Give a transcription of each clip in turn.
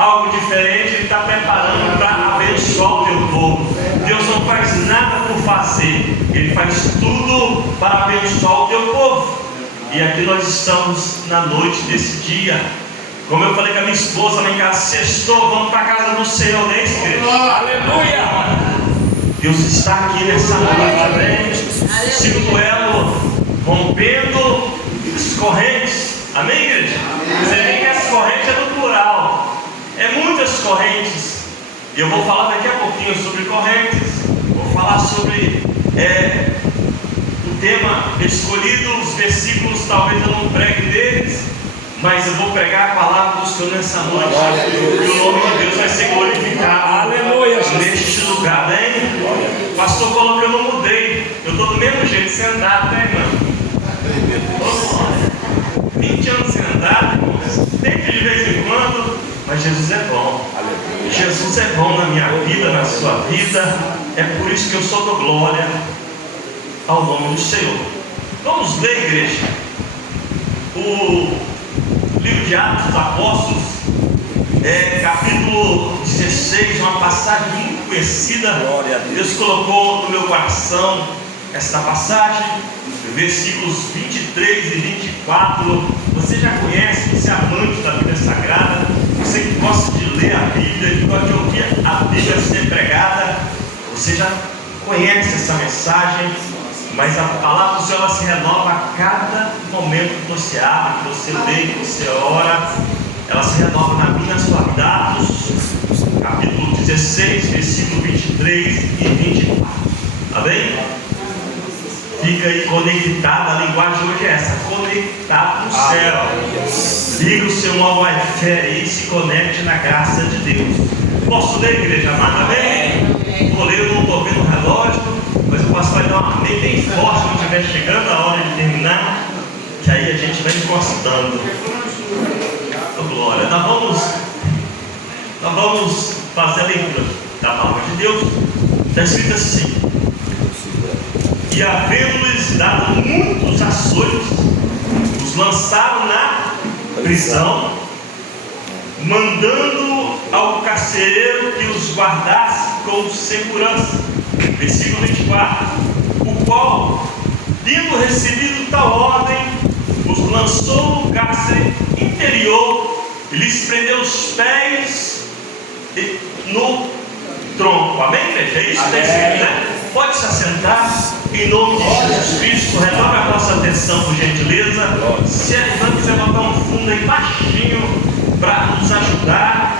algo diferente, Ele está preparando para abençoar o teu povo. Deus não faz nada por fazer, Ele faz tudo para abençoar o teu povo. E aqui nós estamos na noite desse dia. Como eu falei com a minha esposa lá em casa, sextou, vamos para a casa do Senhor, né, igreja? Aleluia! Deus está aqui nessa noite, amém? Sinto elo rompendo as correntes, amém, igreja? Você vê que as correntes é do plural, é muitas correntes. E eu vou falar daqui a pouquinho sobre correntes, vou falar sobre o tema escolhido, os versículos, talvez eu não pregue deles, mas eu vou pregar a palavra do Senhor nessa noite. E o nome de Deus vai ser glorificado. Aleluia, neste lugar, né? O pastor falou que eu não mudei. Eu estou do mesmo jeito, sentado, né, irmão? 20 anos sentado, irmãos. Sempre de vez em quando, mas Jesus é bom. Jesus é bom na minha vida, na sua vida. É por isso que eu só dou glória ao nome do Senhor. Vamos ler, igreja, o livro de Atos dos Apóstolos, capítulo 16, uma passagem muito conhecida. Deus colocou no meu coração esta passagem, versículos 23 e 24. Você já conhece, você é amante da Bíblia Sagrada, você que gosta de ler a Bíblia, que gosta de ouvir a Bíblia ser pregada, você já conhece essa mensagem. Mas a palavra do Senhor, ela se renova a cada momento que você abre, que você lê, que você ora. Ela se renova na minha, na sua vida. Atos, capítulo 16, versículo 23 e 24. Amém? Fica aí conectado, a linguagem hoje é essa, conectado no céu. Liga o seu mobile aí e se conecte na graça de Deus. Posso ler, igreja amada? Amém? Vou ler, eu não estou vendo o relógio, mas o pastor vai dar uma amém bem forte quando estiver chegando a hora de terminar, que aí a gente vai encostando. Oh, glória. Nós vamos fazer a leitura da palavra de Deus. Está escrito assim: e havendo-lhes dado muitos açoites, os lançaram na prisão, mandando ao carcereiro que os guardasse com segurança. Versículo 24: o qual, tendo recebido tal ordem, os lançou no cárcere interior e lhes prendeu os pés no tronco. Amém, igreja? É isso que está escrito, né? Pode se assentar, em nome de Jesus Cristo. Renova a nossa atenção, por gentileza. Se a irmã quiser botar um fundo aí baixinho para nos ajudar,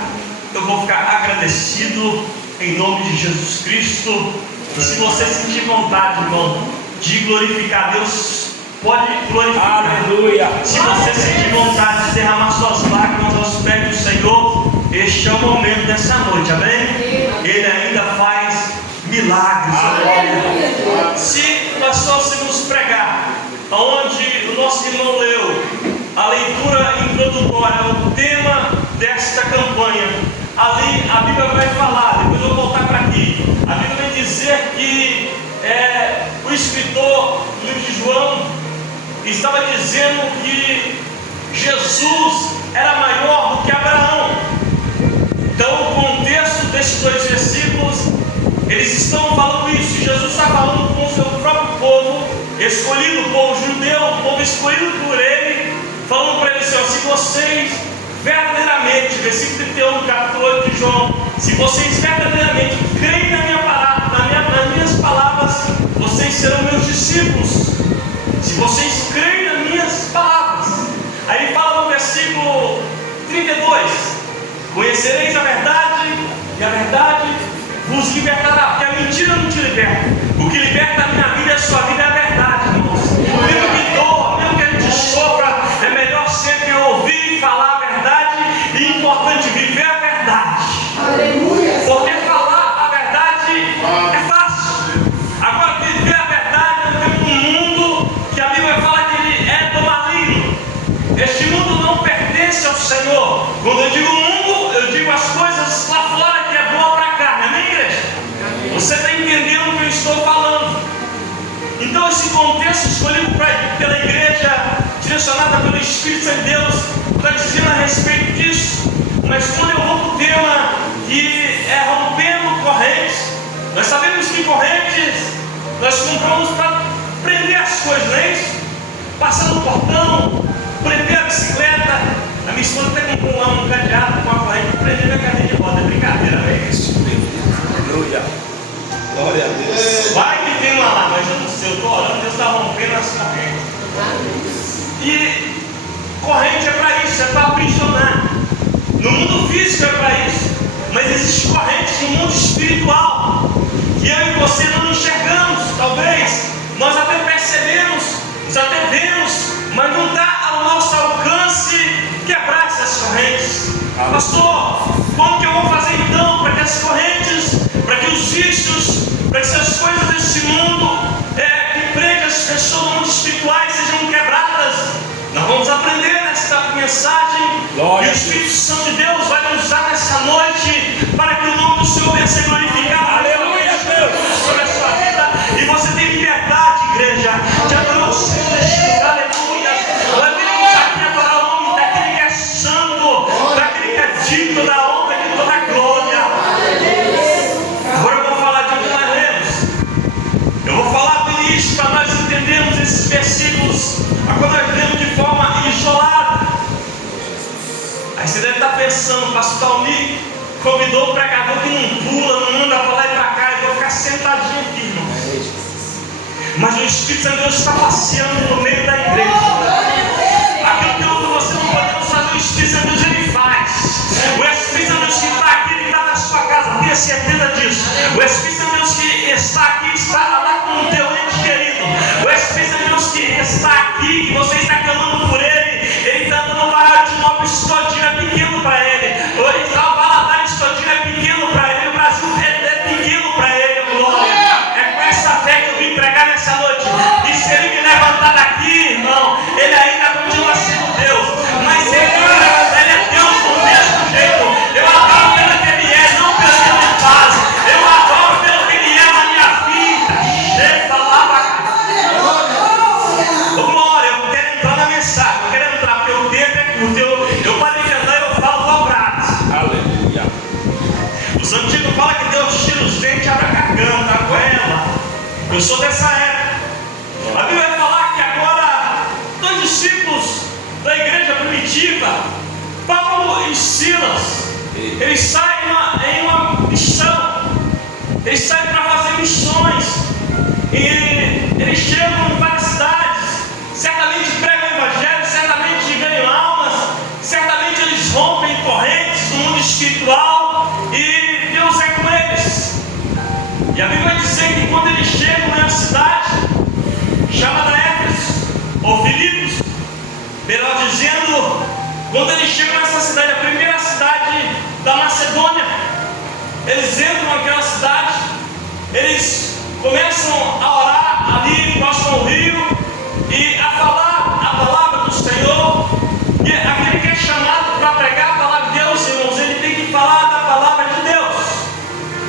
eu vou ficar agradecido em nome de Jesus Cristo. E se você sentir vontade, irmão, de glorificar a Deus, pode glorificar. Aleluia. Se você sentir vontade de derramar suas lágrimas aos pés do Senhor, este é o momento dessa noite, amém? Ele ainda faz milagres. Aleluia. Se nós fôssemos pregar onde o nosso irmão leu a leitura introdutória, o tema desta campanha, ali a Bíblia vai falar, depois eu vou voltar para aqui, a Bíblia vai dizer que o escritor do livro de João estava dizendo que Jesus era maior do que Abraão. Então o contexto desses dois versículos, eles estão falando isso. Jesus está falando com o seu próprio povo escolhido, o povo judeu, o povo escolhido por ele, falando para eles assim: se vocês verdadeiramente, versículo 31 do capítulo 8 de João, se vocês verdadeiramente creem na minha palavra, nas minhas palavras, vocês serão meus discípulos. Se vocês creem nas minhas palavras. Aí ele fala no versículo 32: conhecereis a verdade, e a verdade vos libertará. Porque a mentira não te liberta. O que liberta a minha vida e a sua vida é a verdade, irmãos. Mesmo que doa, mesmo que a gente sofra, é melhor sempre ouvir e falar a verdade, e é importante viver a verdade. Aleluia. Porque falar a verdade é fácil. Agora viver a verdade é um mundo que a Bíblia fala que ele é do maligno. Este mundo não pertence ao Senhor. Quando eu digo mundo, eu digo as coisas lá fora que é boa para a carne. Amém, igreja? Você está entendendo o que eu estou falando? Então esse contexto escolhido pela igreja, direcionada pelo Espírito de Deus, está dizendo a respeito disso. Mas quando eu vou para o E é rompendo correntes. Nós sabemos que correntes nós compramos para prender as coisas, não é isso? Passar no portão, prender a bicicleta. A minha esposa até comprou um cadeado com a corrente para prender minha cadeira de roda. É brincadeira, não é isso? Aleluia. Glória a Deus. Vai que tem uma lá, mas eu não sei, eu estou orando, Deus está rompendo as correntes. E corrente é para isso, é para aprisionar. No mundo físico é para isso, mas existem correntes no mundo espiritual que eu e você não enxergamos. Talvez nós até percebemos, nós até vemos, mas não está ao nosso alcance quebrar essas correntes. Pastor, como que eu vou fazer então para que as correntes, para que os vícios, para que essas coisas desse mundo que prende as pessoas no mundo espirituais sejam quebradas? Nós vamos aprender nesta mensagem. Glória. E o Espírito Santo de Deus vai nos usar nessa noite para que o nome do Senhor venha ser glorificado. Aleluia, Deus. Sobre a sua vida. E você tem liberdade, igreja, de adorar o Senhor neste lugar. Aleluia. Nós venimos aqui adorar o nome daquele que é santo, daquele que é digno da honra e de toda a glória. Agora eu vou falar de onde nós lemos. Eu vou falar do início para nós entendermos esses versículos. Agora nós lemos de forma isolada. Aí você deve estar pensando, pastor Almir convidou o pregador que não pula, não anda para lá e para cá, eu vou ficar sentadinho aqui, irmão. Mas o Espírito Santo de Deus está passeando no meio da igreja. Aquilo que você não pode fazer, o Espírito Santo de Deus ele faz. O Espírito Santo de Deus que está aqui, ele está na sua casa, tenha certeza disso. O Espírito Santo de Deus que está aqui, está lá com o teu ente querido. O Espírito Santo de Deus que está aqui, que você está clamando por ele está dando um baralho de Nobres todinho, é pequeno para ele. Ele está o Valadares todinho, é pequeno para ele. O Brasil é pequeno para ele, glória. É com essa fé que eu vim pregar nessa noite. E se ele me levantar daqui, irmão, ele ainda continua sendo Deus. Mas se ele me levantar, ele é Deus do mesmo jeito. Eu adoro pelo que ele é, não pelo que ele faz. Eu adoro pelo que ele é na minha vida. Chega lá, glória, eu quero entrar na mensagem. Eu quero entrar, porque o tempo é curto. Eu parei de andar e eu falo dobrado. Aleluia. Os antigos falam que Deus tira os dentes e abre a garganta, a goela. Eu sou dessa época. A Bíblia vai falar que agora dois discípulos da igreja primitiva, Paulo e Silas, eles saem em uma missão. Eles saem para fazer missões. E eles chegam em várias cidades. Certamente pregam o evangelho, certamente ganham almas, certamente eles rompem correntes no mundo espiritual e Deus é com eles. E a Bíblia vai dizer que quando eles chegam em uma cidade chamada Éfeso ou Filipos, melhor dizendo, quando eles chegam nessa cidade, a primeira cidade da Macedônia, eles entram naquela cidade, eles começam a orar ali, encostam no rio e a falar a palavra do Senhor. E aquele que é chamado para pregar a palavra de Deus, irmãos, ele tem que falar da palavra de Deus.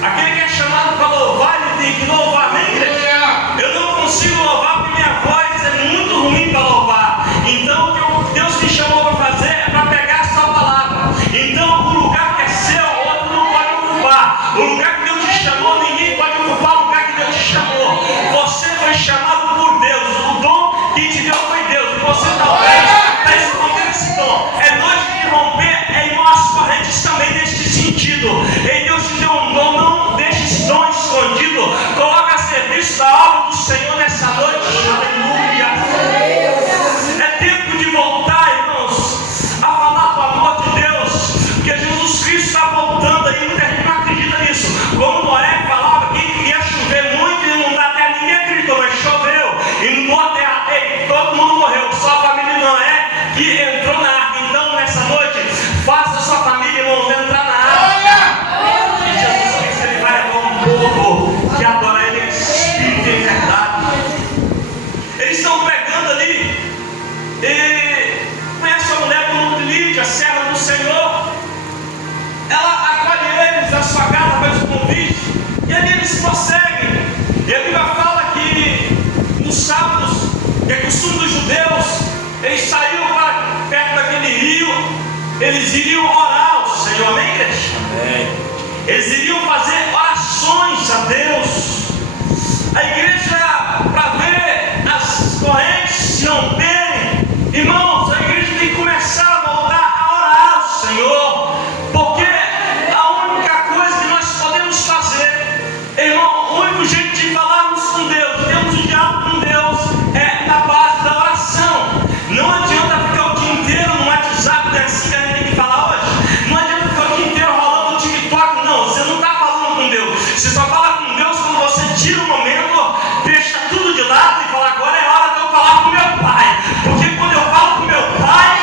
Aquele que é chamado para louvar, ele tem que louvar, amém, igreja? Eu não consigo louvar porque minha voz é muito ruim para louvar. Então o que Deus me chamou para fazer é para pegar a sua palavra. Então o lugar que é seu, o outro não pode ocupar. O lugar que Deus te chamou, ninguém pode ocupar o lugar que Deus te chamou. Você foi chamado por Deus. O dom que te deu foi Deus. E você talvez está escondendo esse dom. É noite de romper em umas correntes também neste sentido. E Deus te deu um dom, não deixe esse dom escondido. Coloca a serviço da obra do Senhor nessa noite. Aleluia. É tempo de voltar, irmãos, a falar do amor de Deus. Porque Jesus Cristo está voltando aí. Muita gente não acredita nisso. Como Noé falava que ia chover muito e não dá terra, ninguém acreditou, mas choveu. E não deu terra, todo mundo morreu. Só a família de Noé que entrou na arca. Então, nessa noite, faça a sua família, irmãos, entrar na arca. E Jesus Cristo ele vai levar um povo que adora Ele em espírito e em verdade. Eles estão pregando ali e conhece a mulher do nome de Lídia, serva do Senhor. Ela acolhe eles na sua casa, faz o convite, e ali eles prosseguem. E a Bíblia fala que nos sábados, que é costume dos judeus, eles saíam para perto daquele rio, eles iriam orar ao Senhor, amém, igreja? Amém. Eles iriam fazer orações a Deus. A igreja, para ver as correntes se romperem, irmãos, a igreja tem que começar a voltar a orar ao Senhor, porque a única coisa que nós podemos fazer, irmão, o único jeito de falarmos com Deus, termos um diálogo com Deus, é na base da oração. Não adianta ficar o dia inteiro no WhatsApp, né, assim que a gente tem que falar hoje. Não adianta ficar o dia inteiro rolando o TikTok, não. Você não está falando com Deus. Você só fala com Deus quando você tira um momento, deixa tudo de lado e fala: agora é hora de eu falar com meu Pai. Porque quando eu falo com meu Pai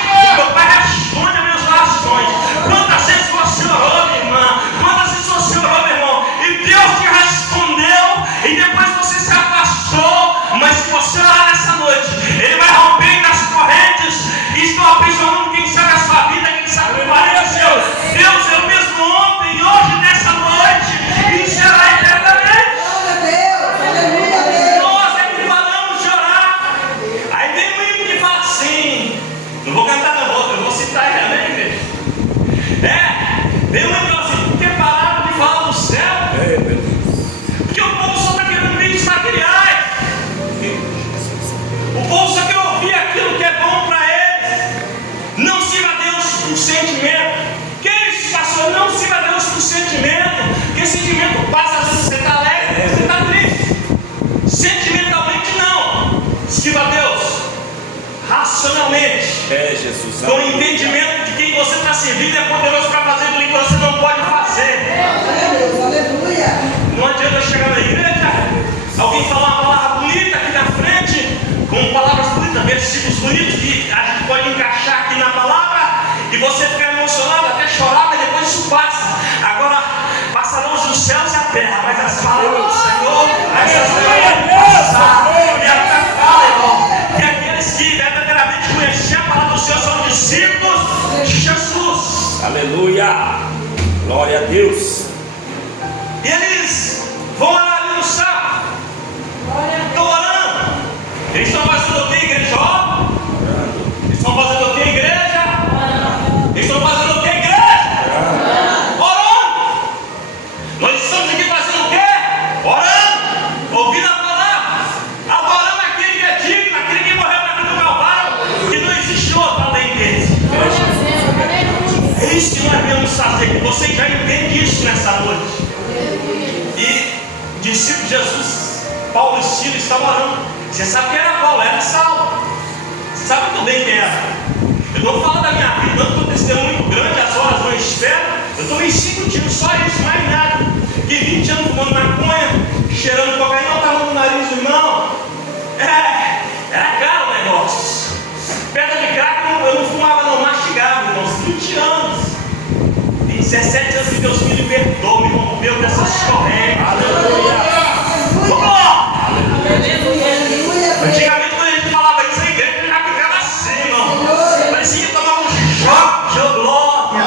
responde as minhas orações. Quantas vezes você orou, minha irmã? Quantas vezes você orou, meu irmão? E Deus te respondeu e depois você se afastou. Mas se você orar nessa noite, Ele vai romper as correntes e estão aprisionando quem sabe a sua vida, quem sabe o pareceu. Deus é o mesmo ontem, hoje, nessa noite e será eternamente. Nós é que paramos de orar. Aí vem um hino que fala assim, não vou cantar não, eu vou citar ele, amém, igreja? Vem um hino que fala assim: porque pararam de falar do céu? Porque o povo só está querendo bens materiais. O povo só quer ouvir aquilo que é bom para eles. Não sirva a Deus por sentimento. Que isso, pastor? Não sirva a Deus por sentimento. Porque sentimento passa, às vezes você está alegre, você está triste. Sentimentalmente não. Sirva a Deus racionalmente. Jesus. Com o entendimento de quem você está servindo é poderoso para fazer aquilo que você não pode fazer. Não adianta eu chegar na igreja, alguém falar uma palavra bonita aqui na frente, com palavras bonitas, versículos bonitos que a gente pode encaixar aqui na palavra, e você ficar emocionado, até chorar, mas depois isso passa. Agora, passarão os céus e a terra, mas as palavras do Senhor, essas vão passar. E a Bíblia fala, irmão, que aqueles que verdadeiramente conheciam a palavra do Senhor são discípulos de Jesus. Aleluia. Glória a Deus. E eles vão orar ali no sábado. Estão orando. Eles estão fazendo o que, igreja? Eles estão fazendo o que, igreja? Eles estão fazendo o que, igreja? Orando. Nós estamos aqui fazendo o quê? Orando. Ouvindo a palavra. Adorando aquele que é digno, aquele que morreu na cruz do Calvário, que não existe outro além dele. É isso que nós viemos fazer. Você já entende isso nessa noite. E o discípulo de Jesus, Paulo e Silas, estavam orando. Você sabe quem era Paulo? Era Saulo. Você sabe muito bem quem era. Eu não falo da minha vida, não, porque o testemunho muito grande, as horas não esperam. Eu tomei 5 tiros, só isso, mais nada. Fiquei 20 anos fumando maconha, cheirando cocaína, não estava no nariz do irmão. Era caro o negócio. Pedra de crack eu não fumava, não, mastigava, irmãos. 20 anos. Em 17 anos que Deus me libertou, me rompeu dessas correntes. Aleluia! Antigamente, quando a gente falava isso, a igreja já ficava assim, irmão. Parecia que tomava um choque de glória.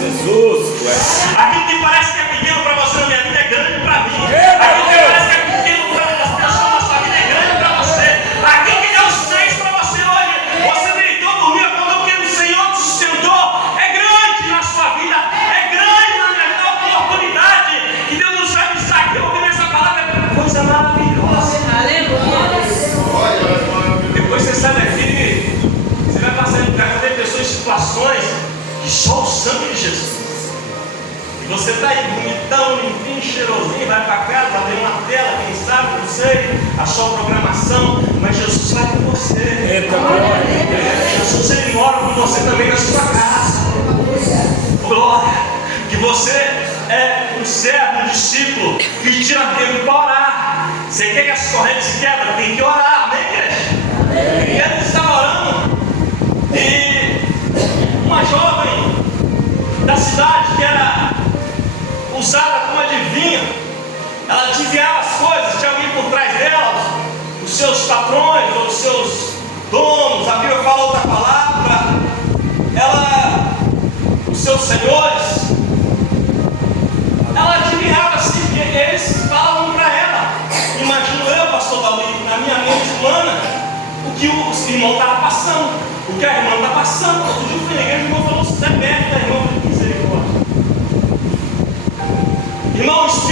Jesus. Aquilo que parece que é pequeno para você na minha vida é grande para mim. Aquilo que parece que é pequeno para as pessoas na sua vida é grande para você. Aquilo que Deus fez para você hoje, você deitou, dormiu, acordou porque o Senhor te sustentou. É grande na sua vida, é grande na minha vida, a oportunidade que Deus nos vai me sair. Ouvir essa palavra é coisa maravilhosa. Depois você sai daqui, você vai passando por casa, tem pessoas em situações que só o sangue de Jesus. E você está aí bonitão, limpinho, cheirosinho, vai para casa, vai ver uma tela, quem sabe, não sei, a sua programação, mas Jesus vai com você. Jesus, Ele mora com você também na sua casa. Glória, que você é um servo, um discípulo que tira tempo para orar. Você quer que as correntes se quebram? Tem que orar, amém, igreja? E eles estavam orando e uma jovem da cidade que era usada como adivinha, ela adivinhava as coisas, tinha alguém por trás dela, os seus patrões ou os seus donos, a Bíblia fala outra palavra, os seus senhores, ela adivinhava assim, que eles falavam para ela. Imagino eu, pastor Davi, na minha mente humana, o que o irmão estava passando, o que a irmã está passando. Outro dia eu fui na igreja, o irmão falou: você é perto da irmã, eu falei: misericórdia.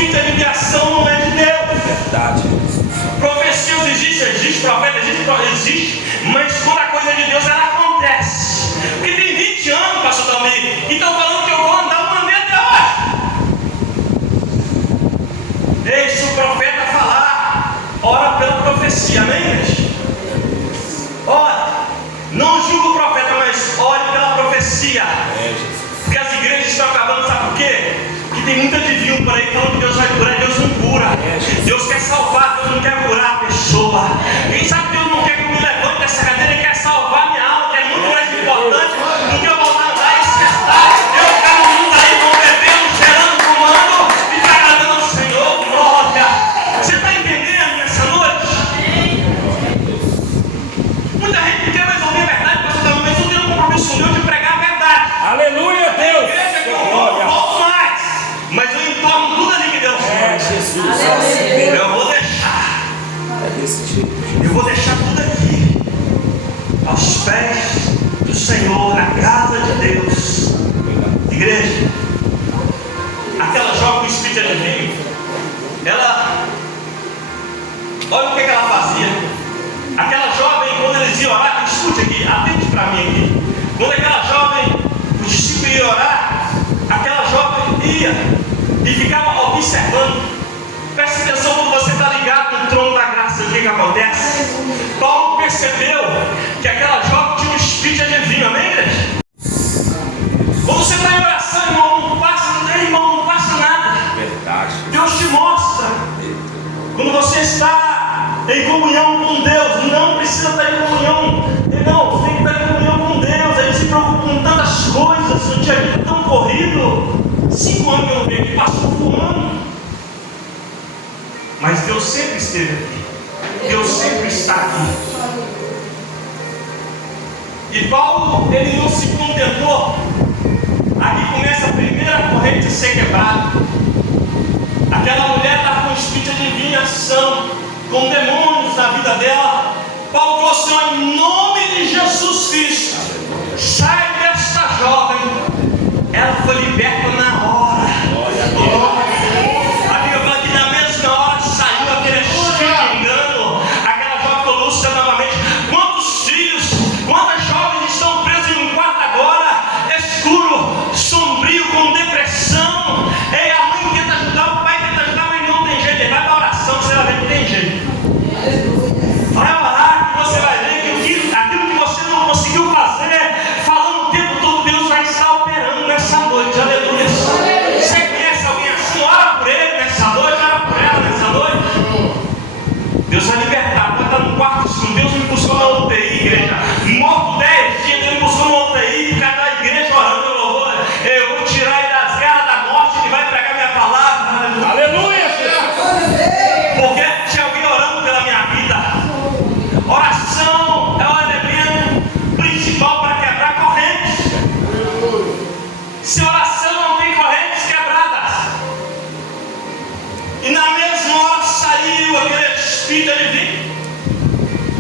espírito de adivinhação não é de Deus. Verdade, Jesus. Profecias existe, profeta existe, mas quando a coisa é de Deus, ela acontece. Porque tem 20 anos, pastor Dalmi, e estão falando que eu vou andar, eu andei até hoje. Deixa o profeta falar, ora pela profecia, amém, igreja? Ora, não julga o profeta, mas ore pela profecia. Porque as igrejas estão acabando, sabe por quê? Porque tem muito adivinho por aí falando que Deus vai curar, Deus não cura. Deus quer salvar, Deus não quer curar a pessoa. Quem sabe Deus não quer que eu me levante dessa cadeira, Ele quer salvar minha alma, que é muito mais importante do que eu voltar a andar e esquentar. Eu quero um mundo aí com bebendo, cheirando, fumando e tá agradando ao Senhor. Glória! Você está entendendo nessa noite? Muita gente não quer mais ouvir a verdade, mas eu tenho um compromisso com Deus de pregar a verdade. Aleluia, Deus. Volto mais, mas eu entorno tudo ali que Deus É, Jesus. eu vou deixar. É desse jeito. Eu vou deixar tudo aqui aos pés do Senhor, na casa de Deus. Igreja, aquela jovem com espírito adivinho, ela, olha o que ela fazia. Aquela jovem, quando eles iam orar, escute aqui, atente para mim aqui. Quando aquela jovem, o discípulo ia orar, aquela jovem ia e ficava observando. Preste atenção quando você está ligado no trono da graça, o que acontece? Paulo percebeu que aquela jovem tinha um espírito adivinho, amém, igreja? Quando você está em oração, irmão, não passa nada. Verdade. Deus te mostra. Quando você está em comunhão com Deus, não precisa estar em comunhão, não, você tem que estar em comunhão com Deus. A gente se preocupa com tantas coisas, o dia a dia é tão corrido. 5 anos que eu não venho aqui, passou voando. Mas Deus sempre esteve aqui. Deus sempre está aqui. E Paulo, ele não se contentou. Aqui começa a primeira corrente a ser quebrada. Aquela mulher estava com espírito de adivinhação, com demônios na vida dela. Paulo falou assim: em nome de Jesus Cristo, sai desta jovem. Ela foi liberta na hora. A Bíblia fala que na mesma hora saiu aquele espírito de engano. Aquela jovem falou: Lúcia, novamente, quantos filhos, quantas jovens estão presas em um quarto agora, escuro, sombrio, com depressão? E a mãe tenta ajudar, o pai tenta ajudar, mas não tem jeito. Ele vai para a oração, você vai ver que tem jeito. Vai orar que você vai ver que aquilo que você não conseguiu fazer, falando o tempo todo, Deus vai estar operando nessa noite. Aleluia. Você conhece alguém assim? Ora por ele nessa noite, ora por ela nessa noite. Deus vai libertar. Pode estar no quarto escuro. Deus me buscou na UTI, igreja. Morto 10 dias, Deus me buscou na UTI. Por causa da igreja orando pelo louvor. Eu vou tirar ele das garras da morte. Ele vai pregar minha palavra. Aleluia. Porque tinha alguém orando pela minha vida. Oração é o elemento principal para quebrar correntes. Se oração não tem correntes quebradas, e na mesma hora saiu aquele espírito adivinho,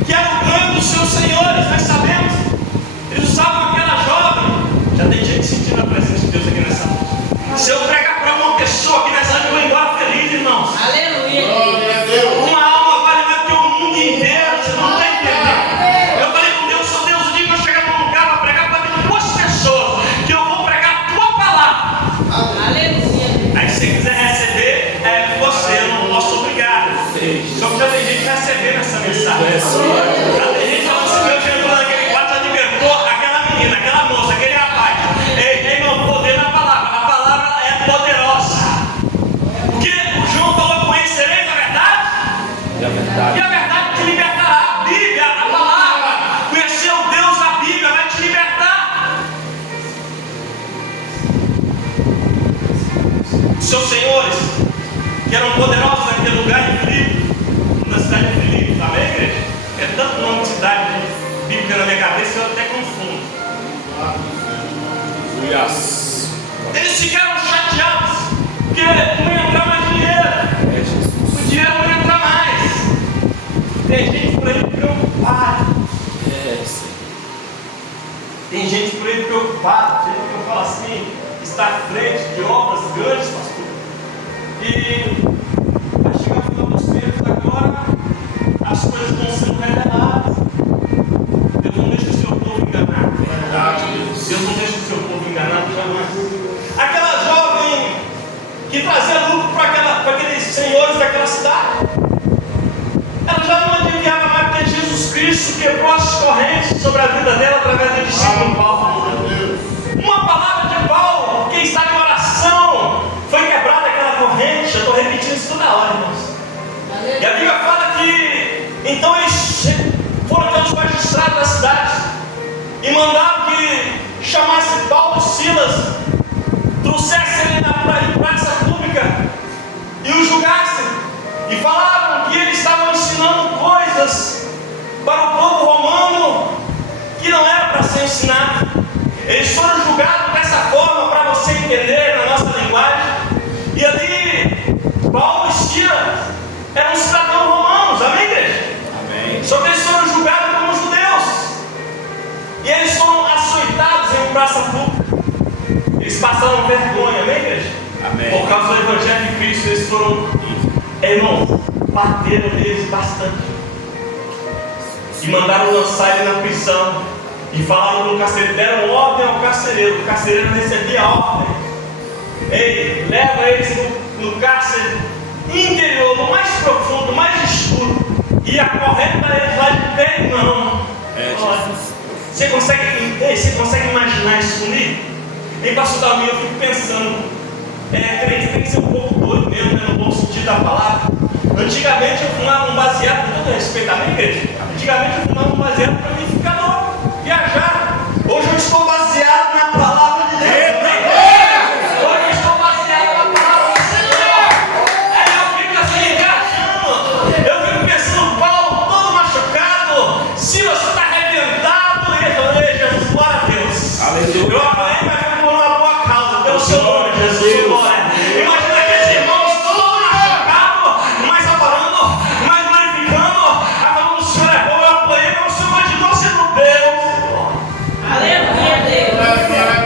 que era o ganho dos seus senhores, nós sabemos. Eles usavam aquela jovem. Já tem gente sentindo a presença de Deus aqui nessa noite. Se eu pregar para uma pessoa aqui nessa noite, eu vou embora feliz, irmãos. Uma alma vale mais que o mundo inteiro. Você não está entendendo. Eu falei com Deus: sou Deus, o dia que eu chegar num lugar para pregar para 2 pessoas, que eu vou pregar a tua palavra. Aí se você quiser receber, é você, eu não posso obrigar. Só que já tem gente recebendo essa mensagem. Já tem gente falando assim: meu Jesus, naquele quarto já libertou aquela menina, aquela moça, aquele rapaz. Ei, meu poder na palavra. A palavra é poderosa. Porque o João falou: conhecereis a verdade? É a verdade. E a verdade te libertará. A Bíblia, a palavra, conhecer o Deus da Bíblia vai te libertar. Seus senhores, que eram poderosos naquele lugar em Filipe, na cidade de Filipe, amém, igreja? É tanto nome de cidade bíblica na minha cabeça que eu até confundo. Yes. Eles ficaram chateados, porque não ia entrar mais dinheiro. É Jesus. O dinheiro não ia entrar mais. Tem gente por aí preocupada. Tem gente por aí preocupada. Gente que eu falo assim, está à frente de obras grandes, pastor. E vai chegar o final dos tempos agora, as coisas vão sendo reveladas. Deus não deixa o seu povo enganado. Deus não deixa o seu povo enganado jamais. Aquela jovem que trazia lucro para aqueles senhores daquela cidade, ela já não adivinhava mais, porque Jesus Cristo quebrou as correntes sobre a vida dela através do discípulo Paulo. Uma palavra de Paulo, quem está em oração, foi quebrada aquela corrente. Eu estou repetindo isso toda hora, irmãos. E a Bíblia fala que então eles foram até os magistrados da cidade e mandaram que chamasse Paulo e Silas, trouxessem ele na praça pública e o julgassem. E falaram que eles estavam ensinando coisas para o povo romano que não era para ser ensinado. Eles foram julgados dessa forma, para você entender na nossa linguagem. E ali, Paulo e Silas eram cidadãos romanos, amém, igreja? Amém. Só que eles foram julgados como judeus. E eles foram açoitados em praça pública. Eles passaram vergonha, amém, igreja? Amém. Por causa do Evangelho de Cristo, eles foram, irmão, bateram neles bastante. E mandaram lançar ele na prisão. E falaram no carcereiro, deram ordem ao carcereiro. O carcereiro recebia a ordem. Ei, leva eles no cárcere interior, no mais profundo, mais escuro. E acorrenta eles lá de pé e mão. Você consegue imaginar isso comigo? Em pastor Dalmir, eu fico pensando, crente tem que ser um pouco doido mesmo, né, no bom sentido da palavra. Antigamente eu fumava um baseado, com todo respeito à minha igreja. Antigamente eu fumava um baseado para mim ficar louco, viajar. Hoje eu estou baseado na palavra de Deus. Hoje eu estou baseado na palavra do Senhor. Aí eu fico assim, viajando. Eu fico pensando, Paulo todo machucado, Silas está arrebentado. E eu falei, Jesus, glória a Deus. Aleluia. Eu falei, mas foi por uma boa causa, pelo seu nome, Jesus, glória. Imagina aqueles irmãos todos machucados, mas adorando, mas glorificando. Aí falando, o Senhor é bom, eu apoiei, mas o Senhor continuou sendo Deus. Aleluia, Deus.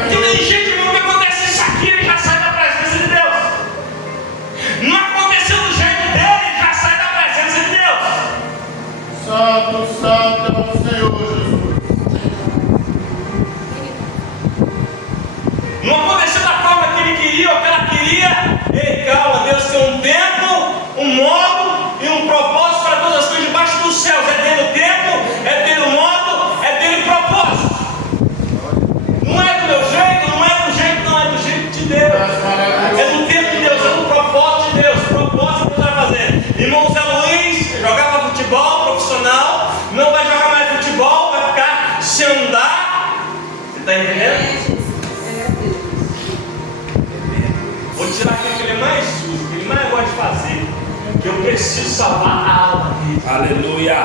Que tem gente que acontece isso aqui, ele já sai da presença de Deus. Não aconteceu do jeito dele, ele já sai da presença de Deus. Santo, santo é o Senhor Jesus. Não aconteceu da forma que ele queria ou que ela queria. Ei, calma, Deus tem um tempo, um modo e um propósito para todas as coisas debaixo dos céus. É dele o tempo, é dele o modo, é dele o propósito. Não é do meu jeito, não é do jeito de Deus. É do tempo de Deus, é do propósito de Deus. O propósito que Deus vai fazer. Irmão Zé Luiz jogava futebol profissional, não vai jogar mais futebol, vai ficar se andar. Você está entendendo? Vou tirar aquilo que ele mais usa, que ele mais gosta de fazer, que eu preciso salvar a alma dele. Aleluia.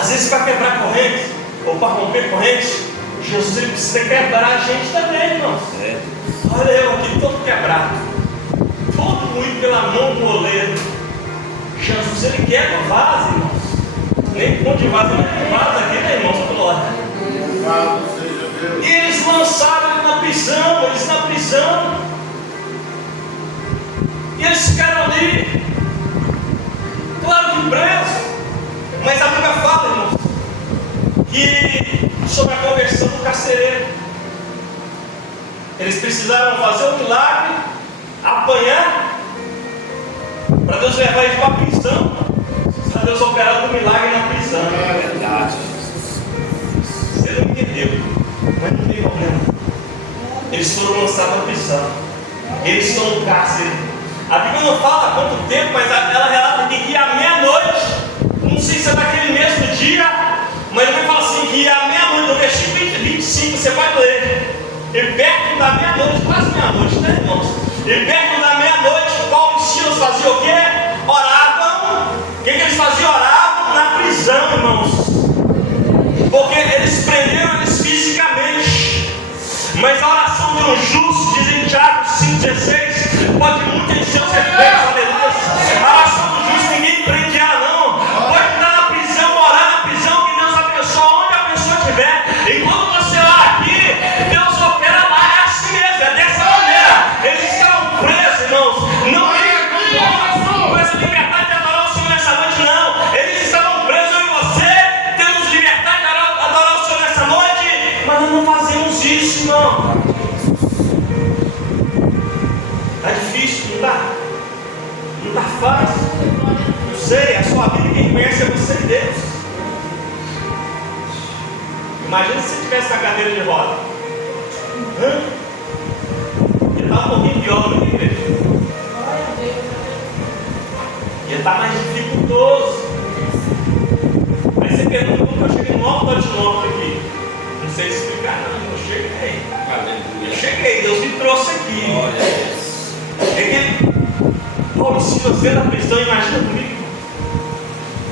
Às vezes para quebrar correntes, ou para romper correntes, Jesus ele precisa quebrar a gente também, irmãos. Olha eu aqui todo quebrado, todo moído pela mão do moleiro. Jesus ele quebra vaso, irmãos. Nem pão de vaso, mas tem vaso aqui, né, irmãos? Glória. Louvado seja Deus. E eles lançaram ele na prisão, E eles ficaram ali, claro que presos, mas a Bíblia fala, irmãos, que sobre a conversão do carcereiro, eles precisaram fazer um milagre, apanhar, para Deus levar eles para a prisão, para Deus operar um milagre na prisão. É verdade. Você não entendeu, mas não tem problema. Eles foram lançados na prisão, eles estão no cárcere. A Bíblia não fala quanto tempo, mas ela relata que à meia-noite, não sei se é naquele mesmo dia, mas ele fala assim, que à meia-noite, no versículo 25, você vai ler, e perto da meia-noite, quase meia-noite, né, irmãos? E perto da meia-noite, Paulo e Silas faziam o quê? Oravam. O que eles faziam? Oravam na prisão, irmãos. Porque eles prenderam eles fisicamente. Mas a oração de um justo, diz em Tiago 5,16, pode muito encher os efeitos, aleluia. A oração do justo ninguém prende ela, não. Pode estar na prisão, orar na prisão, que Deus abençoa onde a pessoa estiver. E quando você ora aqui, Deus opera lá, é assim mesmo, é dessa maneira. Eles estavam presos, irmãos. Não tem está mais dificultoso. Aí você pergunta como eu cheguei no Alto Adinópolis aqui. Não sei explicar, não. Eu cheguei. Aleluia. Eu cheguei, Deus me trouxe aqui. Glória a Deus. É que Paulo e Silas dentro da prisão, imagina comigo,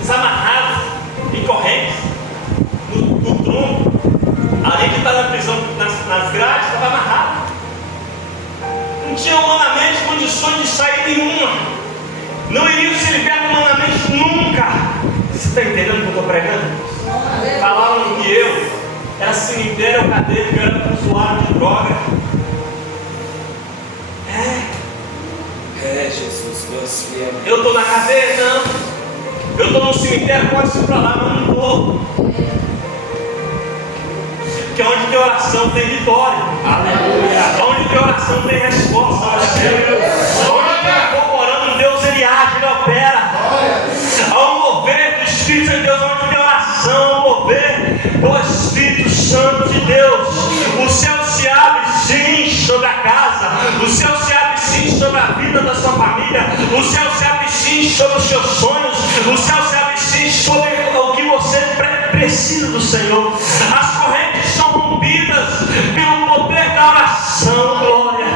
desamarrados, em correntes, no tronco, além de estar na prisão, nas grades, estava amarrado. Não tinha humanamente condições de sair nenhuma. Não iriam ser libertos humanamente nunca. Você está entendendo o que eu estou pregando? Falavam que eu era cemitério cadeiro, que eu era usuário de droga. Jesus, Deus fiel. Eu estou na cadeia? Não. Eu estou no cemitério, pode ser para lá, mas não estou. Porque onde tem oração tem vitória. Aleluia. Onde tem oração tem resposta. Onde tem povo orando, Deus ele age, ele opera. Há um mover do Espírito de Deus, onde tem oração, um mover do Espírito Santo de Deus. O céu se abre sim sobre a casa. O céu se abre sim sobre a vida da sua família. O céu se abre sim sobre os seus sonhos. O céu se abre sim sobre o que você precisa do Senhor. As correntes são rompidas pelo poder da oração. Glória.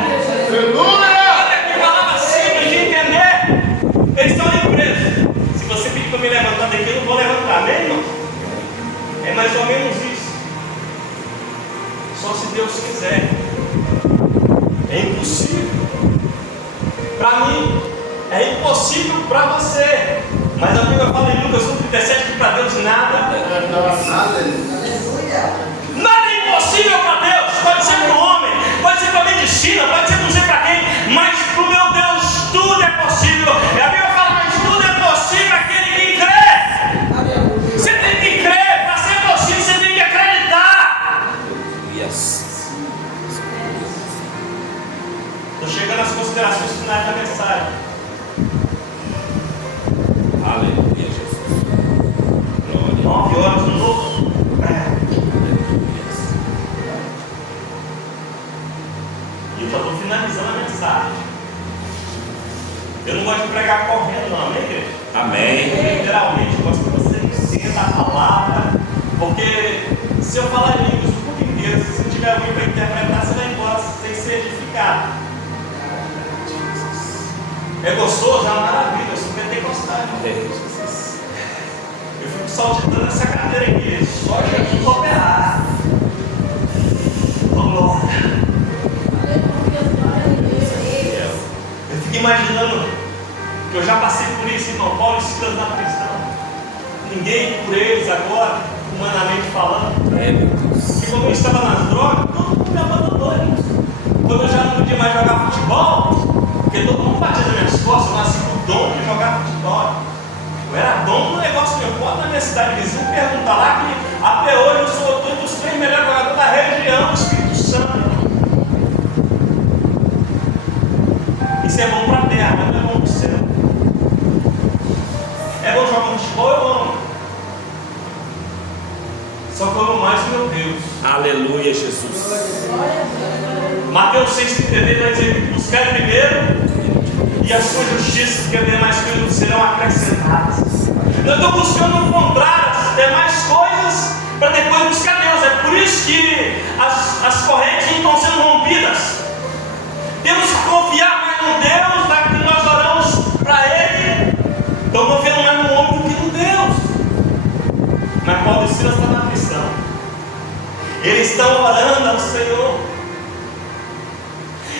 Olha que palavra simples de entender. Eles estão ali presos. Se você pedir para me levantar daqui, eu não vou levantar, né, irmão? É mais ou menos isso. Só se Deus quiser. É impossível. Para mim, é impossível para você. Mas a Bíblia fala em Lucas 1,37 que para Deus nada é impossível para Deus. Pode ser para o homem, pode ser para a medicina, pode ser não sei para quem, mas para o meu Deus tudo é possível. E a Bíblia fala, mas tudo é possível aquele que crê. Você tem que crer, para ser possível você tem que acreditar. Yes. Estou chegando às considerações finais da mensagem. Aleluia, Jesus. Glória. 9 horas de novo. E eu já estou finalizando a mensagem. Eu não gosto de pregar correndo, não, amém, igreja? Amém. Literalmente, eu gosto que você entenda a palavra. Porque se eu falar em línguas o tempo inteiro, se você tiver alguém para interpretar, você vai embora sem ser edificado. É gostoso? É uma maravilha, eu sou pentecostal. Eu fico saltitando essa cadeira aqui, só Jesus operar. Oh, glória. Eu fico imaginando que eu já passei por isso, irmão. Paulo e Silas na prisão. Ninguém por eles agora, humanamente falando. Porque quando eu estava nas drogas, todo mundo me abandonou, irmão. Quando eu já não podia mais jogar futebol, porque todo mundo batia nas minhas costas, eu nasci com o dom de jogar futebol. Eu era dono do negócio meu. Pode na minha cidade vizinha perguntar lá que até hoje eu sou um dos 3 melhores jogadores da região do Espírito Santo. Isso é bom para a terra, mas não é bom para o céu. É bom jogar futebol, eu amo. Só que eu amo mais o meu Deus. Aleluia, Jesus. Mateus 6,33 vai dizer: buscar primeiro e a sua justiça, que as demais coisas serão acrescentadas. Eu estou buscando encontrar as demais coisas para depois buscar Deus. É por isso que as correntes não estão sendo rompidas. Temos que confiar mais no Deus, já que nós oramos para Ele. Estou confiando mais no homem do que no Deus. Mas Paulo e Silas estão na prisão. Eles estão orando ao Senhor.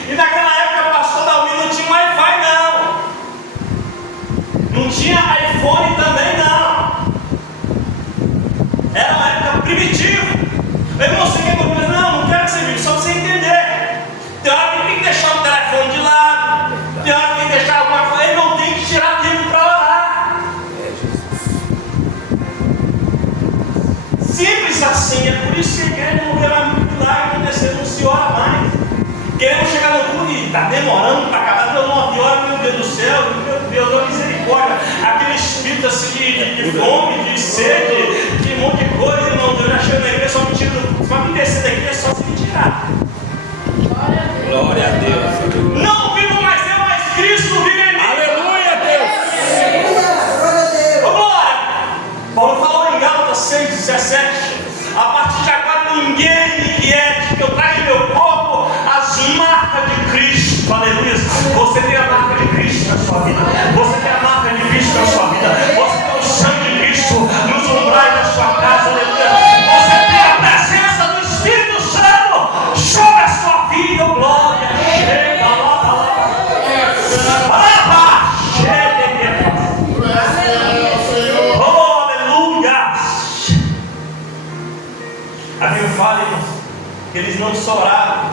E naquela época, pastor Davi, não tinha Wi-Fi, não. Não tinha iPhone também, não. Era uma época primitiva. Aí você quer comer? Não quero que você vive, só para você entender. Tem hora que tem que deixar o telefone de lado. Tem hora que tem que deixar alguma coisa. Ele não tem que tirar tempo para orar. Simples assim. É por isso que a igreja não vê mais muito milagre acontecer, não se ora mais. Queremos chegar no culto e está demorando para acabar. Deu 9 horas, meu Deus do céu, meu Deus, deu misericórdia. Aquele espírito assim de fome, de sede, de um monte de coisa, irmão. Eu já chego na igreja, só me tiro. Para me descer daqui é só se me tirar. Glória a Deus. Não vivo mais eu, mas Cristo vive em mim. Aleluia, Deus. marca de Cristo, aleluia. Você tem a marca de Cristo na sua vida. Você tem a marca de Cristo na sua vida. Você tem o sangue de Cristo nos umbrais da sua casa, aleluia. Você tem a presença do Espírito Santo sobre a sua vida, glória. Chega lá. Oh, aleluia. A Bíblia fala, irmãos, que eles não só oravam,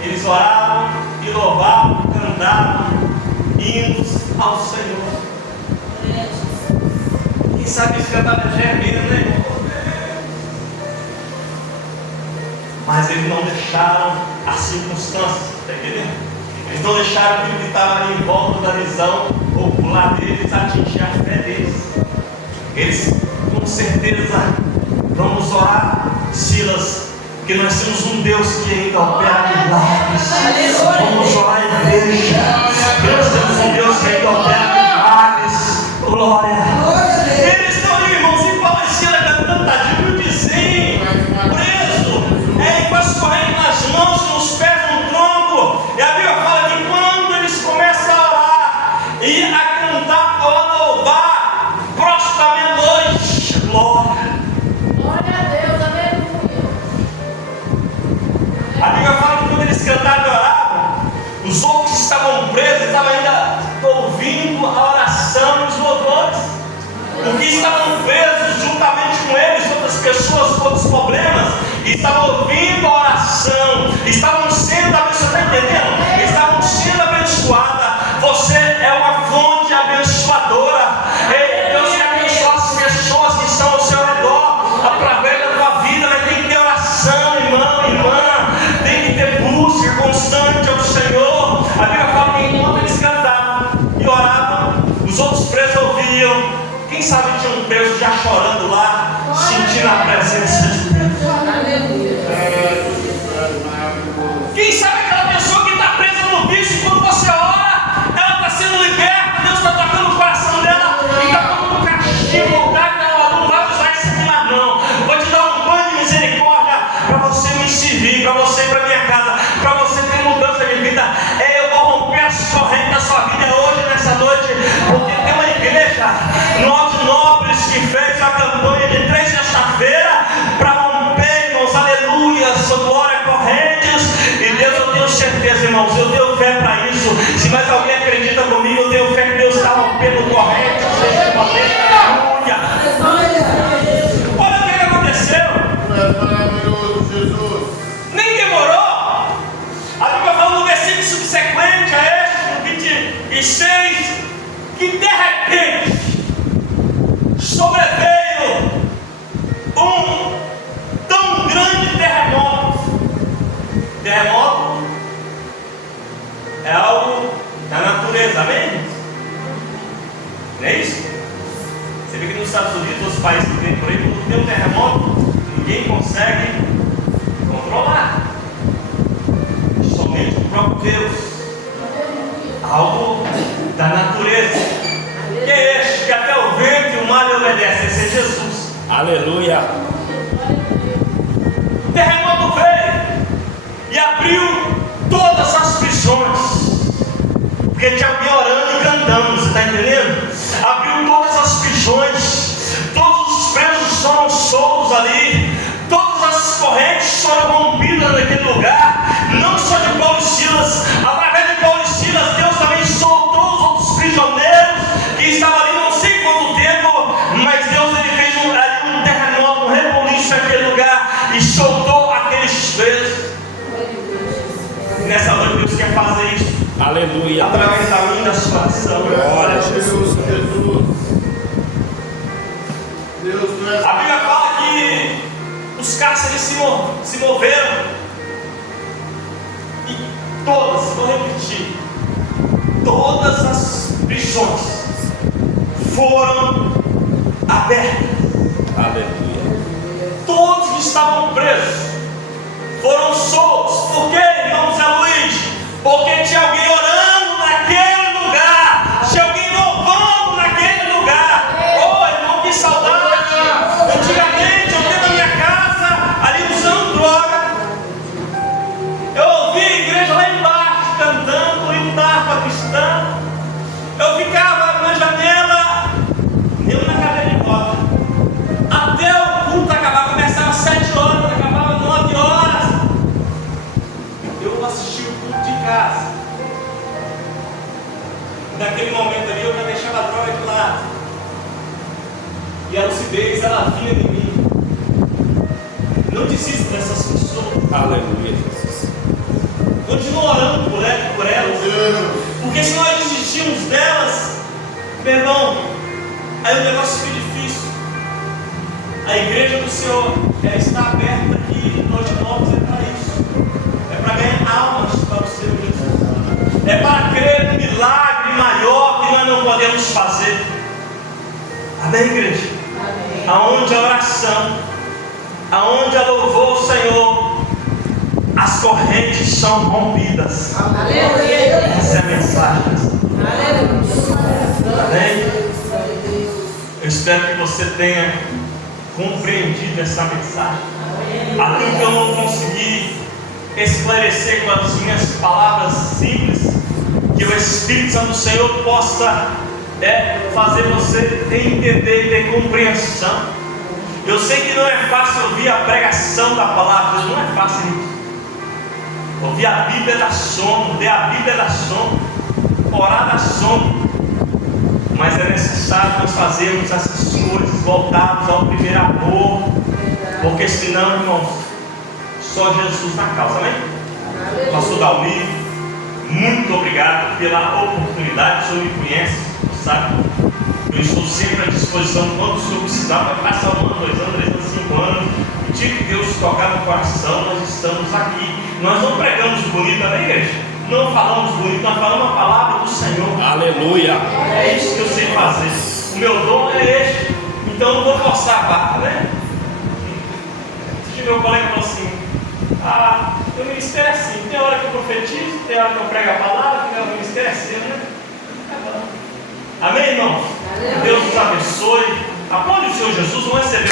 eles oravam e louvavam, cantavam hinos ao Senhor. Quem sabe isso cantava Jeremias, né, irmão? Mas eles não deixaram as circunstâncias, está entendendo? Eles não deixaram aquilo que estava ali em volta da visão ocular deles atingir a fé deles. Eles, com certeza, vamos orar, Silas, porque nós temos um Deus que ainda opera milagres. Vamos orar, igreja, porque nós temos um Deus que ainda opera milagres. Glória. Eles estão ali, irmãos, e Paulo e Silas cantando, tadinho de sim, preso, com as correntes nas mãos, nos pés no tronco. E a Bíblia fala que quando eles começam a orar e a cantar ou a louvar, próximo da meia-noite, glória. Glória a Deus, aleluia. A Bíblia fala que quando eles cantavam e oravam, os outros que estavam presos estavam ainda ouvindo a oração e os louvores. Porque estavam presos juntamente com eles, outras pessoas com outros problemas, e estavam ouvindo a oração, estavam sendo abençoados, está entendendo? Estavam sendo abençoadas. Você é uma fonte abençoadora. Deus quer abençoar as pessoas que estão ao seu redor, através da tua vida, mas tem que ter oração, irmão, irmã, tem que ter busca constante ao Senhor. A Bíblia fala que enquanto eles cantavam e oravam, os outros presos ouviam. Quem sabe tinha um preso já chorando lá, sentindo a presença de Deus. Aleluia. Quem sabe aquela pessoa que está presa no vício, quando você ora, ela está sendo liberta, Deus está tocando o coração dela e está tomando um castigo, não vai usar isso aqui mais não. Vou te dar um banho de misericórdia para você me servir, para você ir para minha casa, para você ter mudança de vida. Eu vou romper as correntes da sua vida hoje, nessa noite, porque tem uma igreja no Alto Nobres que fez a campanha de 3 sexta-feira para romper, irmãos, aleluia, glória, correntes. E Deus, eu tenho certeza, irmãos, eu tenho fé para isso. Se mais alguém acredita comigo, eu tenho fé que Deus está rompendo correntes. Aleluia. Olha o que aconteceu. Nem demorou. A Bíblia fala no versículo subsequente a este, no 26, que de repente sobreveio um tão grande terremoto. Terremoto é algo da natureza, amém? Não é isso? Você vê que nos Estados Unidos, outros países que tem por aí, quando tem um terremoto, ninguém consegue controlar. Somente o próprio Deus. Algo da natureza. Que é este que até o vento e o mar lhe obedecem? Esse é Jesus. Aleluia. O terremoto veio e abriu todas as prisões. Porque tinha alguém orando e cantando, você está entendendo? Abriu todas as prisões, todos os presos foram soltos ali, todas as correntes foram rompidas naquele lugar, não só de Paulo e Silas, através de Paulo e Silas, Deus também soltou os outros prisioneiros que estavam ali não sei quanto tempo, mas Deus ele fez um terremoto, um reboliço naquele lugar e soltou aqueles presos. Nessa noite Deus quer fazer isso. Aleluia. Através da minha situação. Glória a Jesus. A Bíblia fala que os cárceres se moveram e todas, vou repetir, todas as prisões foram abertas. Aleluia. Todos que estavam presos foram soltos. Por quê, irmão Zé Luiz? Porque tinha alguém orando naquele lugar, tinha alguém louvando naquele lugar. Oh, irmão, que saudade! Antigamente eu tenho na minha casa ali usando droga. Eu ouvi a igreja lá embaixo. casa. Naquele momento ali eu já deixava a droga de lado. E a lucidez, ela vinha em mim. Não desista dessas pessoas. Aleluia, Jesus. Continua orando por elas. Porque se nós desistirmos delas, meu irmão, aí o negócio fica difícil. A igreja do Senhor está aberta aqui, nós novos é para isso. É para ganhar almas para o Senhor Jesus. É para crer no milagre maior que nós não podemos fazer. Amém, igreja? Amém. Aonde a oração, aonde a louvor ao Senhor, as correntes são rompidas. Aleluia. Essa é a mensagem. Aleluia. Amém? Eu espero que você tenha compreendido essa mensagem. Aquilo que eu não consegui esclarecer com as minhas palavras simples, que o Espírito Santo do Senhor possa fazer você entender e ter compreensão. Eu sei que não é fácil ouvir a pregação da palavra, não é fácil isso. Ouvir a Bíblia dá sono, ler a Bíblia dá sono, orar dá sono. Mas é necessário nós fazermos essas coisas voltadas ao primeiro amor, porque senão, irmãos, só Jesus na causa, amém? Pastor Dalmir, muito obrigado pela oportunidade. O Senhor me conhece, sabe? Eu estou sempre à disposição quando o Senhor precisar. Vai passar 1 ano, 2 anos, 3 anos, 5 anos. O dia que Deus tocar no coração, nós estamos aqui. Nós não pregamos bonito, amém, igreja? Não falamos bonito, nós falamos a palavra do Senhor. Aleluia. É isso que eu sei fazer. O meu dom é este. Então eu não vou forçar a barra, né? Meu colega falou assim: meu ministério é assim. Tem hora que eu profetizo, tem hora que eu prego a palavra, tem hora que o ministério é assim, né? Amém, irmãos? Deus nos abençoe. Aplaude o Senhor Jesus, vamos receber.